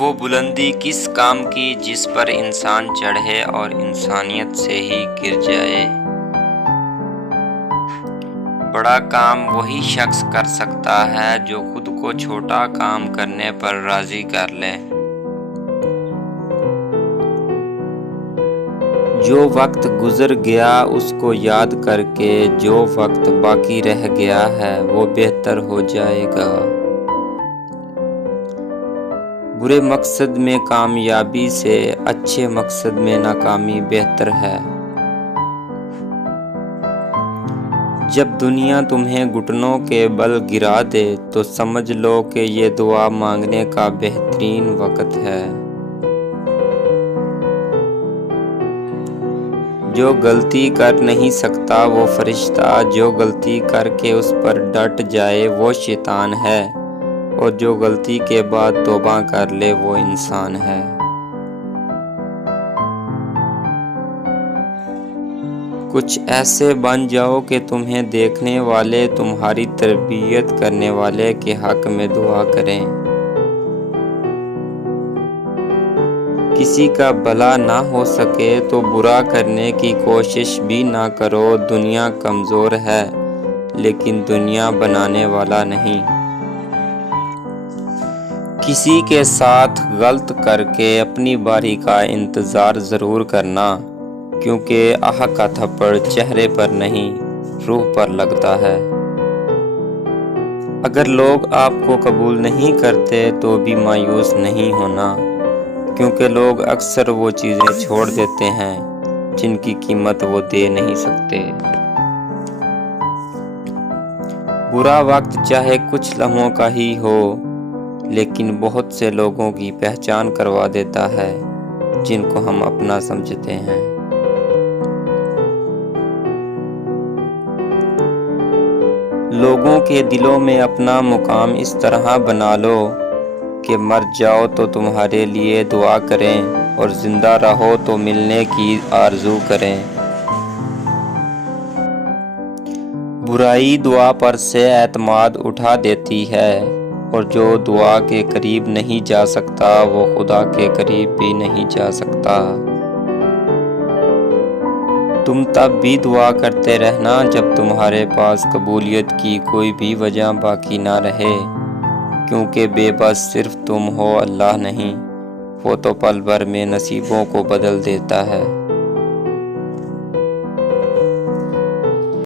وہ بلندی کس کام کی جس پر انسان چڑھے اور انسانیت سے ہی گر جائے۔ بڑا کام وہی شخص کر سکتا ہے جو خود کو چھوٹا کام کرنے پر راضی کر لے۔ جو وقت گزر گیا اس کو یاد کر کے جو وقت باقی رہ گیا ہے وہ بہتر ہو جائے گا۔ برے مقصد میں کامیابی سے اچھے مقصد میں ناکامی بہتر ہے۔ جب دنیا تمہیں گھٹنوں کے بل گرا دے تو سمجھ لو کہ یہ دعا مانگنے کا بہترین وقت ہے۔ جو غلطی کر نہیں سکتا وہ فرشتہ، جو غلطی کر کے اس پر ڈٹ جائے وہ شیطان ہے، اور جو غلطی کے بعد توبہ کر لے وہ انسان ہے۔ کچھ ایسے بن جاؤ کہ تمہیں دیکھنے والے تمہاری تربیت کرنے والے کے حق میں دعا کریں۔ کسی کا بھلا نہ ہو سکے تو برا کرنے کی کوشش بھی نہ کرو۔ دنیا کمزور ہے لیکن دنیا بنانے والا نہیں۔ کسی کے ساتھ غلط کر کے اپنی باری کا انتظار ضرور کرنا، کیونکہ آہ کا تھپڑ چہرے پر نہیں روح پر لگتا ہے۔ اگر لوگ آپ کو قبول نہیں کرتے تو بھی مایوس نہیں ہونا، کیونکہ لوگ اکثر وہ چیزیں چھوڑ دیتے ہیں جن کی قیمت وہ دے نہیں سکتے۔ برا وقت چاہے کچھ لمحوں کا ہی ہو لیکن بہت سے لوگوں کی پہچان کروا دیتا ہے جن کو ہم اپنا سمجھتے ہیں۔ لوگوں کے دلوں میں اپنا مقام اس طرح بنا لو کہ مر جاؤ تو تمہارے لیے دعا کریں اور زندہ رہو تو ملنے کی آرزو کریں۔ برائی دعا پر سے اعتماد اٹھا دیتی ہے، اور جو دعا کے قریب نہیں جا سکتا وہ خدا کے قریب بھی نہیں جا سکتا۔ تم تب بھی دعا کرتے رہنا جب تمہارے پاس قبولیت کی کوئی بھی وجہ باقی نہ رہے، کیونکہ بے بس صرف تم ہو، اللہ نہیں۔ وہ تو پل بھر میں نصیبوں کو بدل دیتا ہے۔